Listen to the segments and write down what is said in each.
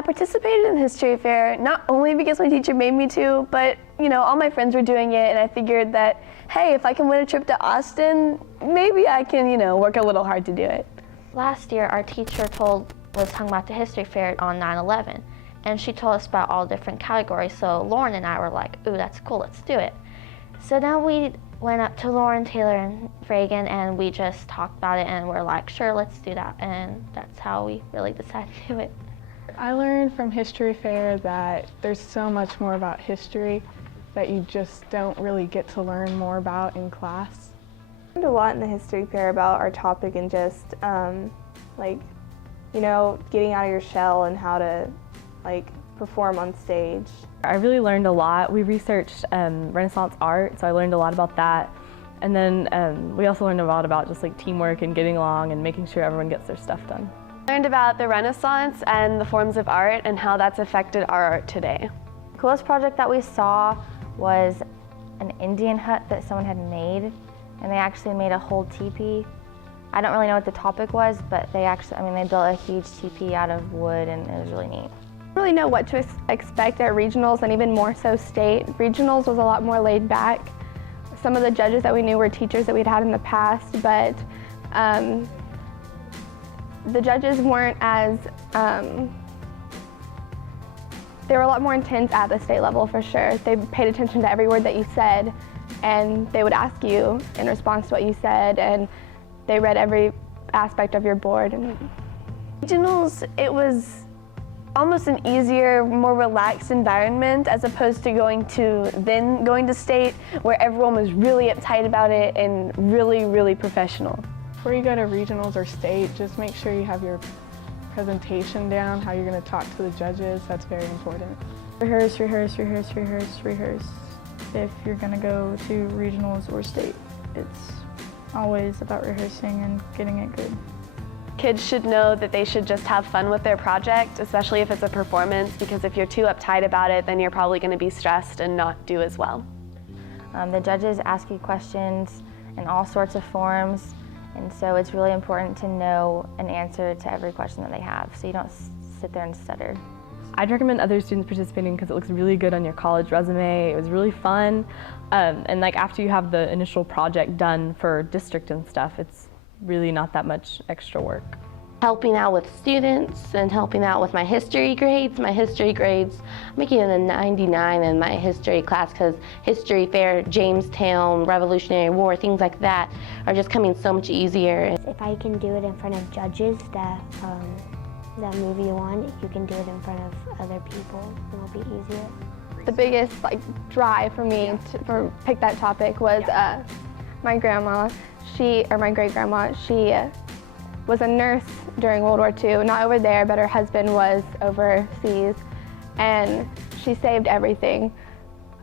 I participated in the history fair not only because my teacher made me to, but all my friends were doing it, and I figured that, hey, if I can win a trip to Austin, maybe I can, work a little hard to do it. Last year, our teacher was talking about the history fair on 9/11, and she told us about all different categories. So Lauren and I were like, "Ooh, that's cool, let's do it." So then we went up to Lauren, Taylor, and Reagan, and we just talked about it, and we're like, "Sure, let's do that." And that's how we really decided to do it. I learned from history fair that there's so much more about history that you just don't really get to learn more about in class. I learned a lot in the history fair about our topic and just getting out of your shell and how to perform on stage. I really learned a lot. We researched Renaissance art, so I learned a lot about that. And then we also learned a lot about just teamwork and getting along and making sure everyone gets their stuff done. I learned about the Renaissance and the forms of art and how that's affected our art today. The coolest project that we saw was an Indian hut that someone had made, and they actually made a whole teepee. I don't really know what the topic was, but they built a huge teepee out of wood, and it was really neat. I don't really know what to expect at regionals, and even more so state. Regionals was a lot more laid back. Some of the judges that we knew were teachers that we'd had in the past, but the judges weren't as, they were a lot more intense at the state level for sure. They paid attention to every word that you said, and they would ask you in response to what you said, and they read every aspect of your board. Regionals, it was almost an easier, more relaxed environment as opposed to going to state, where everyone was really uptight about it and really, really professional. Before you go to regionals or state, just make sure you have your presentation down, how you're going to talk to the judges. That's very important. Rehearse, rehearse, rehearse, rehearse, rehearse. If you're going to go to regionals or state, it's always about rehearsing and getting it good. Kids should know that they should just have fun with their project, especially if it's a performance, because if you're too uptight about it, then you're probably going to be stressed and not do as well. The judges ask you questions in all sorts of forms, and so it's really important to know an answer to every question that they have, so you don't sit there and stutter. I'd recommend other students participating because it looks really good on your college resume. It was really fun, and after you have the initial project done for district and stuff, it's really not that much extra work. Helping out with students and helping out with my history grades. I'm making it a 99 in my history class because history fair, Jamestown, Revolutionary War, things like that are just coming so much easier. If I can do it in front of judges that movie you want, you can do it in front of other people. It'll be easier. The biggest drive for me to pick that topic was my grandma. My great-grandma, she was a nurse during World War II, not over there, but her husband was overseas, and she saved everything.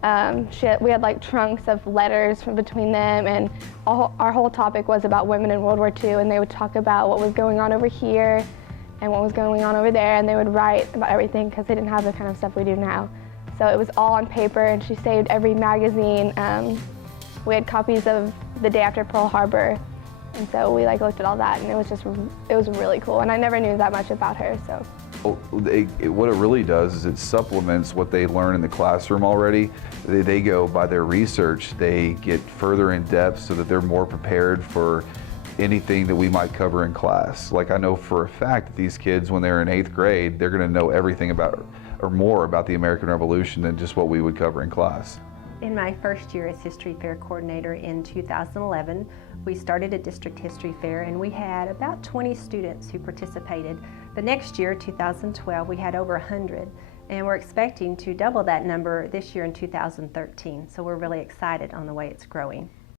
We had trunks of letters between them, and our whole topic was about women in World War II, and they would talk about what was going on over here and what was going on over there, and they would write about everything because they didn't have the kind of stuff we do now. So it was all on paper, and she saved every magazine. We had copies of The Day After Pearl Harbor, and so we looked at all that, and it was really cool, and I never knew that much about her. So what it really does is it supplements what they learn in the classroom already. They go by their research, they get further in depth so that they're more prepared for anything that we might cover in class. I know for a fact that these kids, when they're in 8th grade, they're going to know everything about, or more about the American Revolution than just what we would cover in class. In my first year as History Fair Coordinator in 2011, we started a district history fair, and we had about 20 students who participated. The next year, 2012, we had over 100, and we're expecting to double that number this year in 2013, so we're really excited on the way it's growing.